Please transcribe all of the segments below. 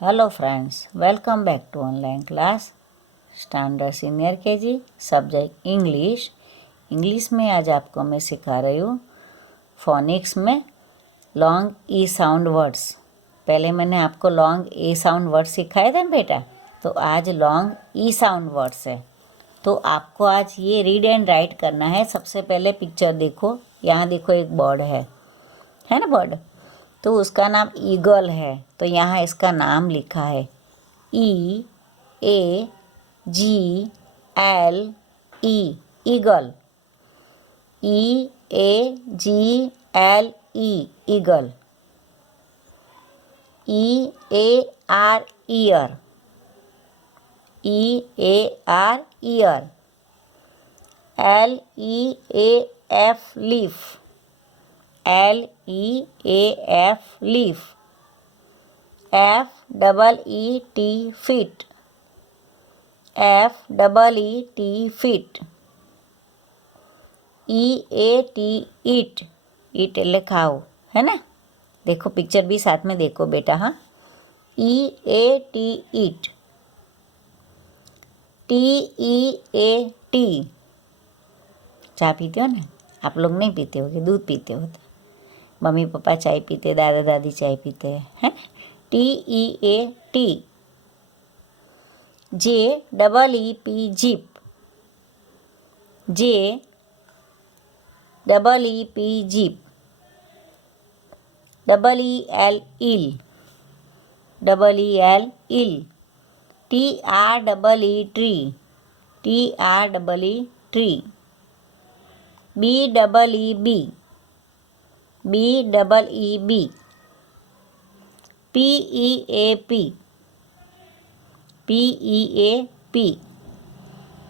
Hello friends, welcome back to online class standard senior KG subject English. English में आज आपको मैं सिखा रही हूँ फोनिक्स में लॉन्ग ई साउंड वर्ड्स। पहले मैंने आपको लॉन्ग ए साउंड वर्ड्स सिखाए थे बेटा, तो आज लॉन्ग ई साउंड वर्ड्स है। तो आपको आज ये रीड एंड राइट करना है। सबसे पहले पिक्चर देखो, यहाँ देखो एक बर्ड है ना बर्ड, तो उसका नाम ईगल है। तो यहाँ इसका नाम लिखा है EAGLE, eagle. EAGLE, eagle. EAR, year. EAR, year. LEAF, leaf. LEAF, leaf. FEET, feet. FEET, feet. EAT, ईट। ईट એટલે ખાવું, है ना। देखो पिक्चर भी साथ में देखो बेटा। हाँ, EAT, ईट। TEAT, चाय पीते हो ना आप लोग? नहीं पीते हो कि दूध पीते हो? मम्मी पापा चाय पीते, दादा दादी चाय पीते हैं, है ना। TEAT, JEEP, jeep. JEEP, jeep. EEL, eel. EEL, eel. TREE, tree. TREE, tree. BEEB, BEEB। PEAP, PEAP।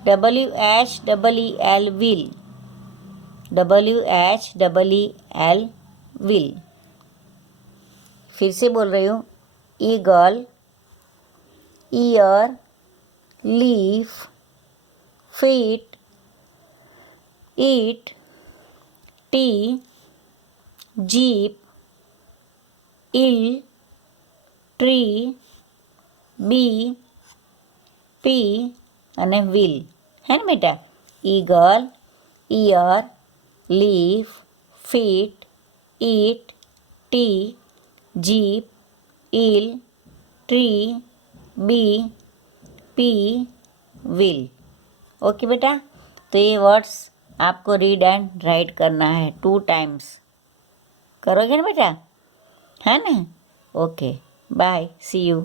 WHEEL, wheel. WHEEL, wheel. फिर से बोल रही हूँ, eagle, ear, leaf, feet, eat, tea, jeep, eel, tree, bee, pea અને wheel, है ना बेटा। Eagle, ear, leaf, feet, eat, tea, jeep, eel, tree, bee, pea, wheel. Okay बेटा, तो ये वर्ड्स आपको रीड एंड राइट करना है 2 टाइम्स। करोगे ना बेटा, है ना। Okay, bye, see you.